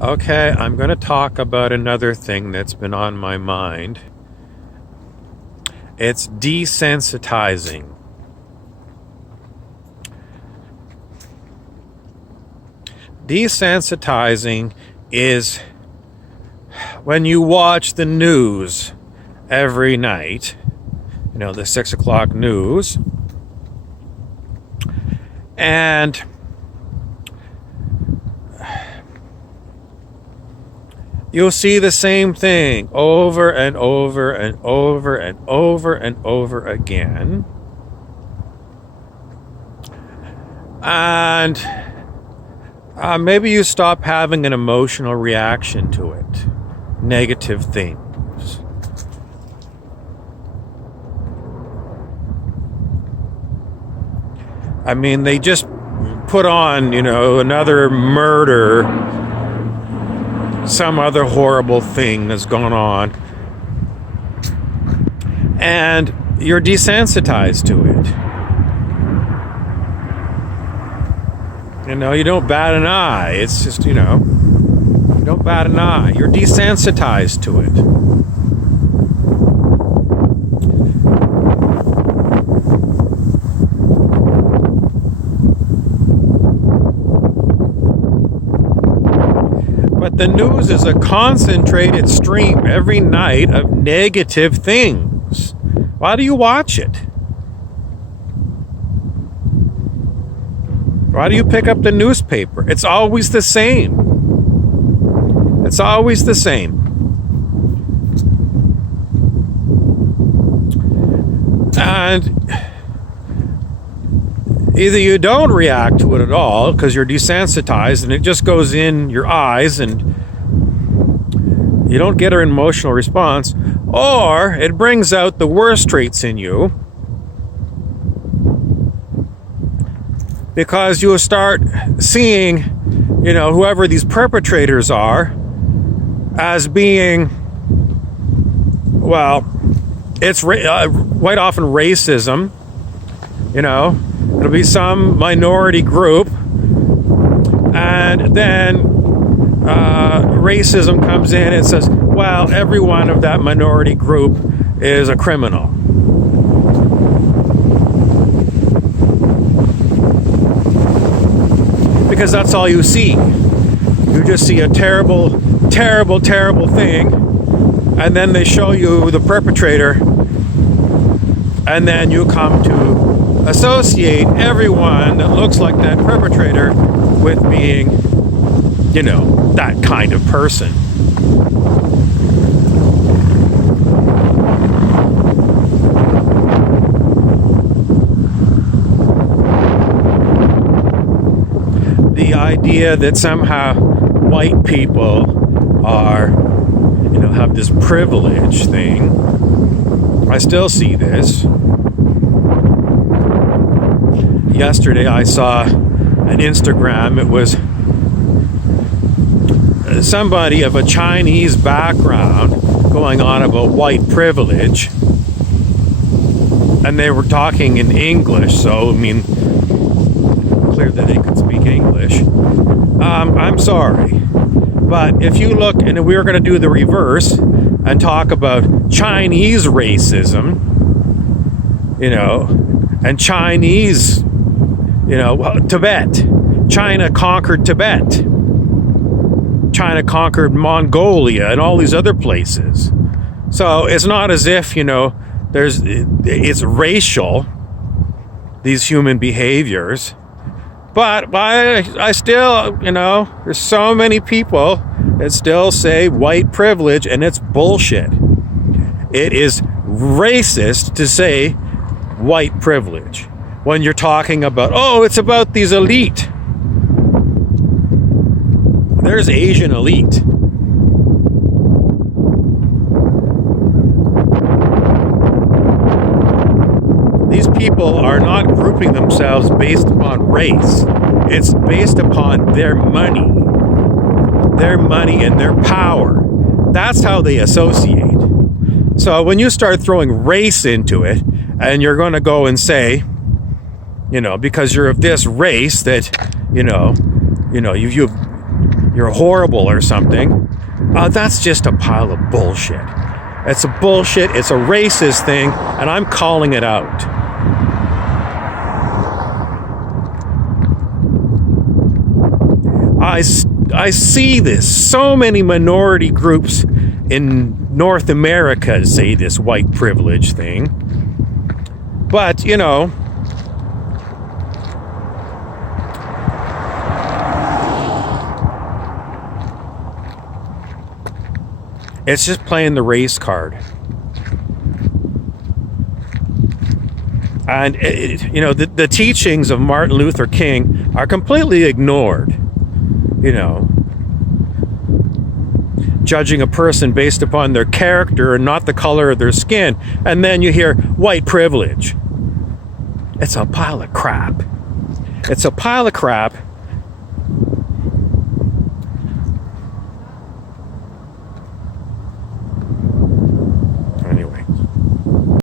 Okay, I'm going to talk about another thing that's been on my mind. It's desensitizing. Desensitizing is when you watch the news every night, the 6 o'clock news, and you'll see the same thing over and over and over and over and over again. And maybe you stop having an emotional reaction to it. Negative things. I mean, they just put on, another murder, some other horrible thing that's gone on, and you're desensitized to it. You don't bat an eye. It's just, you don't bat an eye. You're desensitized to it. But the news is a concentrated stream every night of negative things. Why do you watch it? Why do you pick up the newspaper? It's always the same. It's always the same. And either you don't react to it at all because you're desensitized and it just goes in your eyes and you don't get an emotional response, or it brings out the worst traits in you because you'll start seeing, whoever these perpetrators are as being, well, it's quite often racism. It'll be some minority group, and then racism comes in and says, well, everyone of that minority group is a criminal. Because that's all you see. You just see a terrible, terrible, terrible thing, and then they show you the perpetrator, and then you come to associate everyone that looks like that perpetrator with being, that kind of person. The idea that somehow white people are, have this privilege thing. I still see this. Yesterday I saw an Instagram. It was somebody of a Chinese background going on about white privilege. And they were talking in English, so, clear that they could speak English. I'm sorry, but if you look, and we were going to do the reverse and talk about Chinese racism, and Chinese, Tibet. China conquered Tibet. China conquered Mongolia and all these other places. So it's not as if, it's racial, these human behaviors. But I still, there's so many people that still say white privilege, and it's bullshit. It is racist to say white privilege when you're talking about, it's about these elite. There's Asian elite. These people are not grouping themselves based upon race. It's based upon their money and their power. That's how they associate. So when you start throwing race into it, and you're going to go and say, because you're of this race that, you've you're horrible or something. That's just a pile of bullshit. It's a bullshit. It's a racist thing, and I'm calling it out. I see this. So many minority groups in North America say this white privilege thing. But, you know, it's just playing the race card. And, you know, the teachings of Martin Luther King are completely ignored. You know, judging a person based upon their character and not the color of their skin. And then you hear white privilege. It's a pile of crap. It's a pile of crap.